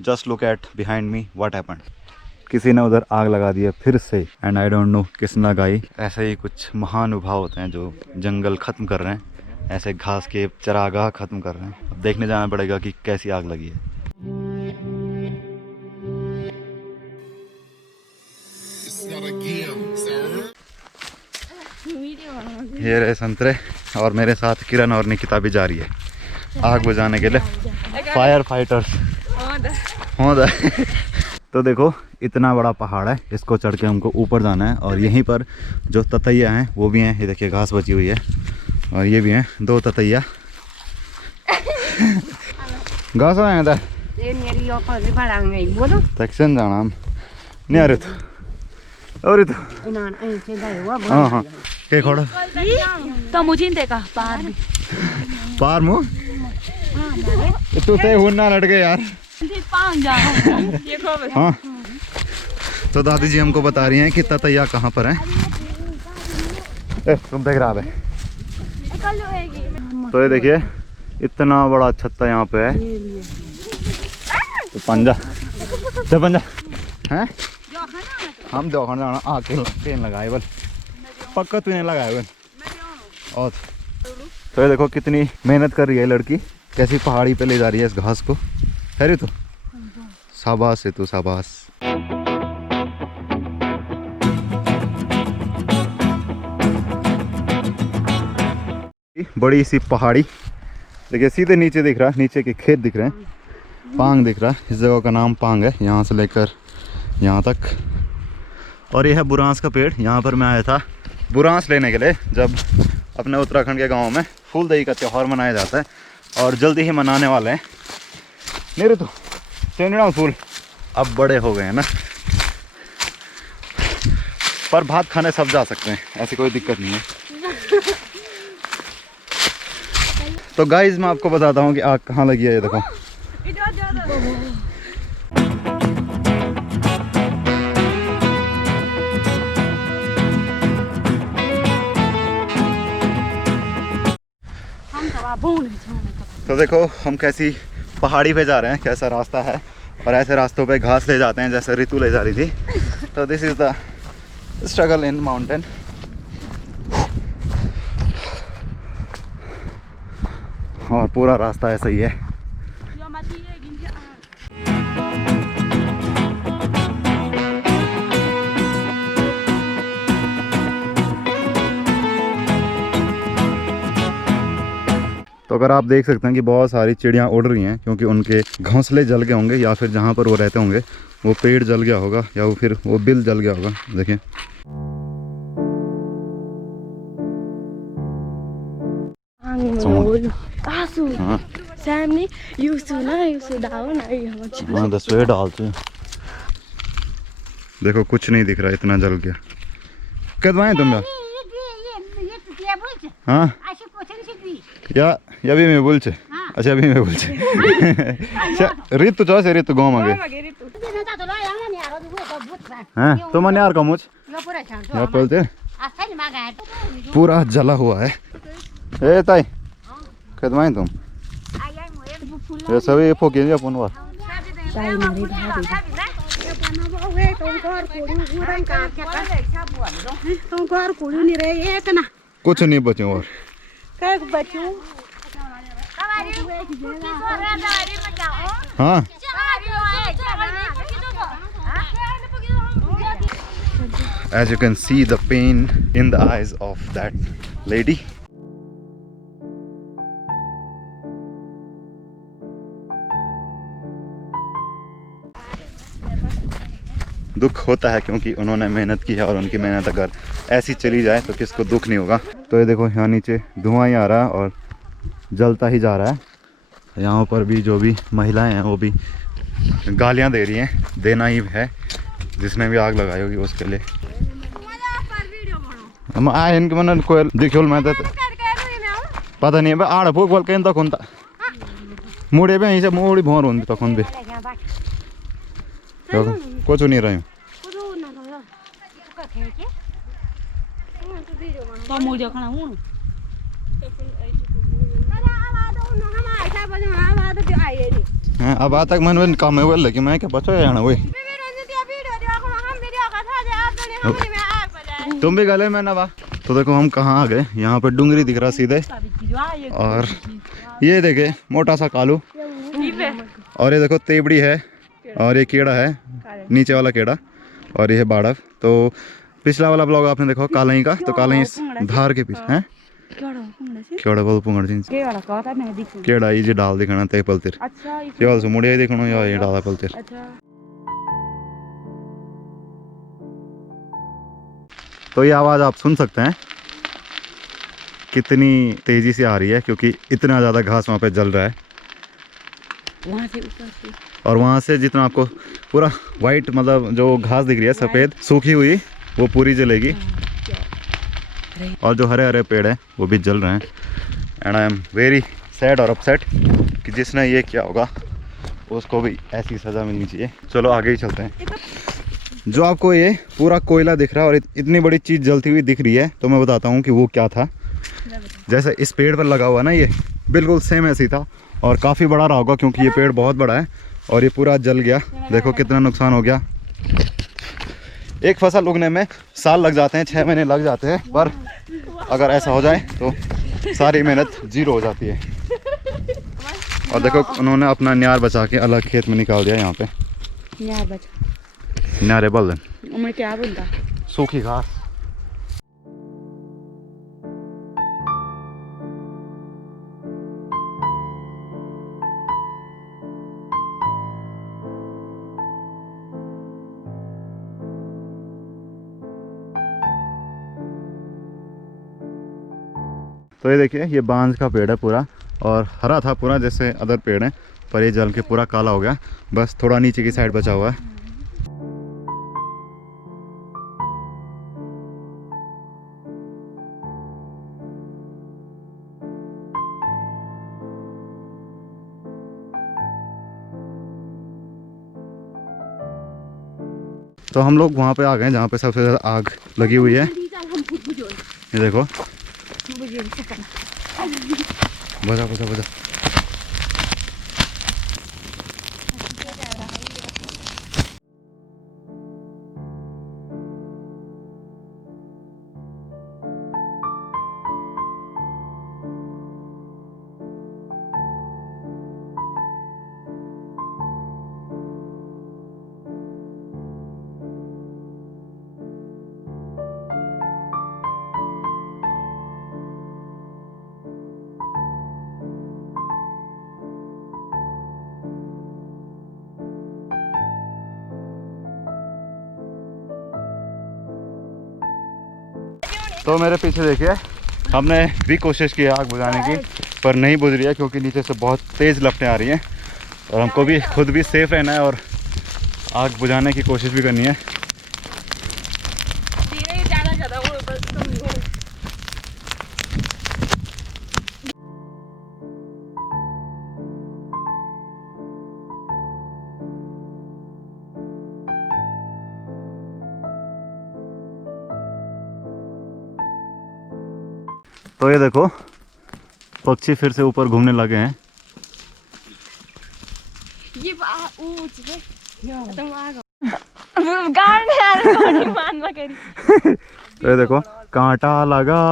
Just look at behind me what happened. किसी ने उधर आग लगा दी है फिर से, एंड आई डोंट नो किसने लगाई। ऐसे ही कुछ महानुभाव होते हैं जो जंगल खत्म कर रहे हैं, ऐसे घास के चरागाह खत्म कर रहे हैं। अब देखने जाना पड़ेगा कि कैसी आग लगी है। ये रहे संतरे, और मेरे साथ किरण और निकिता भी जा रही है आग बुझाने के लिए। फायर फाइटर्स होदा। तो देखो इतना बड़ा पहाड़ है, इसको चढ़ के हमको ऊपर जाना है। और यहीं पर जो ततैया हैं वो भी हैं, ये देखिए घास बची हुई है, और ये भी हैं 2 ततैया। घास आए था सेक्शन जाना हम नहीं आ रहे और तो हाँ हाँ के खोड़ा तो मुझे देखा पार मुँह तू से हुन्ना लट गए यार। हाँ तो दादी जी हमको बता रही हैं कि ततैया कहाँ पर है। तुम देख रहा है। तो ये देखिए इतना बड़ा छत्ता यहाँ पे है। तो पंजा तो पंजा हैं हम दौड़ जाना आके पेन लगाए बल पक्का तूने लगाए बल। और तो ये देखो कितनी मेहनत कर रही है लड़की, कैसी पहाड़ी पे ले जा रही है इस घास को। है रे तू शाबाश है तू शाबाश। बड़ी सी पहाड़ी देखिए, सीधे नीचे दिख रहा है, नीचे के खेत दिख रहे हैं, पांग दिख रहा है। इस जगह का नाम पांग है, यहाँ से लेकर यहाँ तक। और ये है बुरांस का पेड़। यहाँ पर मैं आया था बुरांस लेने के लिए, जब अपने उत्तराखंड के गांव में फूलदही का त्यौहार मनाया जाता है, और जल्दी ही मनाने वाले हैं। मेरे तो चेंगड़ा फूल अब बड़े हो गए हैं ना, पर भात खाने सब जा सकते हैं, ऐसी कोई दिक्कत नहीं है। तो गाइज मैं आपको बताता हूँ कि आग कहाँ लगी है। ये देखो तो देखो हम कैसी पहाड़ी पे जा रहे हैं, कैसा रास्ता है। और ऐसे रास्तों पे घास ले जाते हैं जैसे ऋतु ले जा रही थी। तो this is the struggle in mountain. और पूरा रास्ता ऐसा ही है। तो अगर आप देख सकते हैं कि बहुत सारी चिड़ियाँ उड़ रही हैं, क्योंकि उनके घोंसले जल गए होंगे, या फिर जहाँ पर वो रहते होंगे वो पेड़ जल गया होगा, या वो फिर वो बिल जल गया होगा। देखिए हाँ 10 डालते हैं। देखो कुछ नहीं दिख रहा, इतना जल गया। कदवाएं तुम यार? हाँ या भी मैं बोल छे। अच्छा अभी मैं बोल छे। ऋतु चो से ऋतु गाँव में गए हैं तो मैंने यार कमुच या बोलते पूरा जला हुआ है। ए ताई कदवाएं तुम ये सभी फोके अपन वाह कुछ नहीं बचे और हाँ as you can see the pain in the eyes of that lady. दुख होता है क्योंकि उन्होंने मेहनत की है, और उनकी मेहनत अगर ऐसी चली जाए तो किसको दुख नहीं होगा। तो ये देखो यहाँ नीचे धुआं ही आ रहा है और जलता ही जा रहा है। यहाँ पर भी जो भी महिलाएं हैं वो भी गालियाँ दे रही हैं, देना ही है जिसने भी आग लगाई होगी उसके लिए। हम आए इनके मन कोई देखियो मैं तो पता नहीं है आड़ फूक बोल कहीं तक मुड़े भी यहीं से मुड़ी भोर होती तक भी कुछ नहीं रही। हैं अब आ तक मन काम है बोल कि मैं क्या बचो जाना वही तुम भी गले में ना वाह। तो देखो हम कहाँ आ गए, यहाँ पे डूंगरी दिख रहा सीधे, और ये देखे मोटा सा कालू, और ये देखो तेबड़ी है, और ये कीड़ा है नीचे वाला कीड़ा, और ये है बाड़व। तो पिछला वाला ब्लॉग आपने देखो कालई का, तो कालई इस धार के पीछे हैं केड़ा बोल पुंगड़ जिन केड़ा ये डाल दिखाना ते पलतिर केवल सो मुड़िया देखनो या ये डाला पलतिर। तो ये आवाज़ आप सुन सकते हैं कितनी तेजी से आ रही है, क्योंकि इतना ज़्यादा घास वहाँ पे जल रहा है। और वहाँ से जितना आपको पूरा वाइट मतलब जो घास दिख रही है सफ़ेद सूखी हुई, वो पूरी जलेगी, और जो हरे हरे पेड़ हैं वो भी जल रहे हैं। And I am very sad और अपसेट कि जिसने ये किया होगा उसको भी ऐसी सज़ा मिलनी चाहिए। चलो आगे ही चलते हैं। जो आपको ये पूरा कोयला दिख रहा है और इतनी बड़ी चीज़ जलती हुई दिख रही है, तो मैं बताता हूँ कि वो क्या था। जैसे इस पेड़ पर लगा हुआ ना, ये बिल्कुल सेम ऐसी था, और काफ़ी बड़ा रहा होगा क्योंकि ये पेड़ बहुत बड़ा है, और ये पूरा जल गया। देखो कितना नुकसान हो गया। एक फसल उगने में साल लग जाते हैं, 6 महीने लग जाते हैं, पर अगर ऐसा हो जाए तो सारी मेहनत जीरो हो जाती है। और देखो उन्होंने अपना न्यार बचा के अलग खेत में निकाल दिया। यहाँ पे न्यारे बोल क्या बोलता, सूखी घास। तो ये देखिए ये बांज का पेड़ है पूरा, और हरा था पूरा जैसे अदर पेड़ हैं, पर ये जल के पूरा काला हो गया। बस थोड़ा नीचे की साइड बचा हुआ है। तो हम लोग वहाँ पे आ गए जहाँ पे सबसे ज़्यादा आग लगी हुई है। ये देखो बजा बजा बजा। तो मेरे पीछे देखिए, हमने भी कोशिश की आग बुझाने की, पर नहीं बुझ रही है क्योंकि नीचे से बहुत तेज़ लपटें आ रही हैं, और हमको भी खुद भी सेफ रहना है और आग बुझाने की कोशिश भी करनी है। तो ये देखो पक्षी फिर से ऊपर घूमने लगे हैं। तो ये देखो कांटा लगा।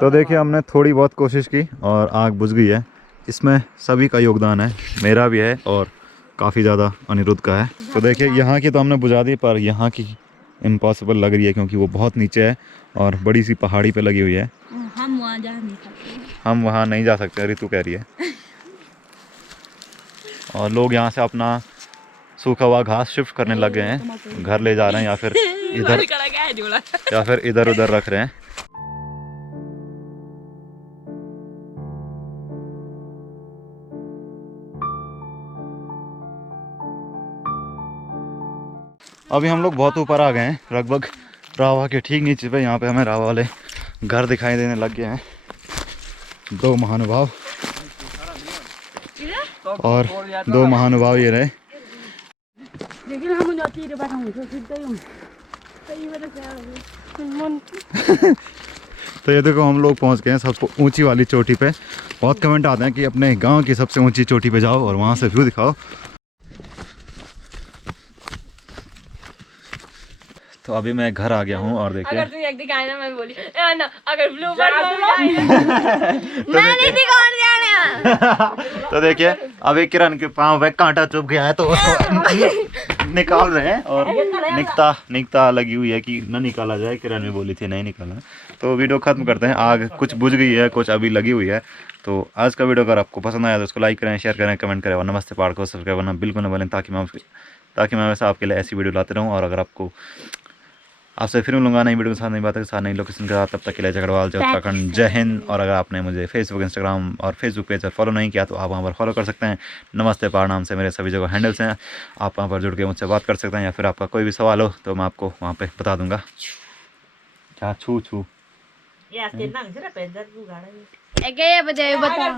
तो देखिए हमने थोड़ी बहुत कोशिश की और आग बुझ गई है। इसमें सभी का योगदान है, मेरा भी है और काफ़ी ज़्यादा अनिरुद्ध का है। तो देखिए यहाँ की तो हमने बुझा दी, पर यहाँ की इम्पॉसिबल लग रही है क्योंकि वो बहुत नीचे है और बड़ी सी पहाड़ी पे लगी हुई है। हम वहाँ जा नहीं सकते, हम वहाँ नहीं जा सकते, ऋतु कह रही है। और लोग यहाँ से अपना सूखा हुआ घास शिफ्ट करने लग गए हैं, घर ले जा रहे हैं या फिर इधर उधर रख रहे हैं। अभी हम लोग बहुत ऊपर आ गए हैं, लगभग रावा के ठीक नीचे पे। यहाँ पे हमें रावा वाले घर दिखाई देने लग गए हैं। दो महानुभाव और दो महानुभाव ये रहे। तो ये देखो हम लोग पहुंच गए हैं सबसे ऊंची वाली चोटी पे। बहुत कमेंट आते हैं कि अपने गांव की सबसे ऊंची चोटी पे जाओ और वहां से व्यू दिखाओ। तो अभी मैं घर आ गया हूँ और देखिए अगर तू एक दिखाए ना मैं बोली ना अगर ब्लू बर्ड मैं नहीं दिखाने जाना। तो देखिए अभी किरण के पाँव पे कांटा चुभ गया है तो उसको निकाल रहे हैं और निकता लगी हुई है कि न निकाला जाए। किरण भी बोली थी नहीं निकालना। तो वीडियो खत्म करते हैं। आग कुछ बुझ गई है, कुछ अभी लगी हुई है। तो आज का वीडियो अगर आपको पसंद आया तो उसको लाइक करें, शेयर करें, कमेंट करें और नमस्ते पहाड़ को सब्सक्राइब करना बिल्कुल न भूलें ताकि मैं वैसा आपके लिए ऐसी वीडियो लाते रहूँ। और अगर आपको आपसे फिर मिलूंगा नई वीडियो के साथ, नई बातों के साथ, नई लोकेशन के साथ। तब तक के लिए झगड़वाल से उत्तराखंड, जय हिंद। और अगर आपने मुझे फेसबुक, इंस्टाग्राम और फेसबुक पेज पर फॉलो नहीं किया तो आप वहाँ पर फॉलो कर सकते हैं। नमस्ते पहाड़ नाम से मेरे सभी जगह हैंडल्स हैं। आप वहाँ पर जुड़ के मुझसे बात कर सकते हैं या फिर आपका कोई भी सवाल हो तो मैं आपको वहाँ पर बता दूँगा। क्या छू छू बता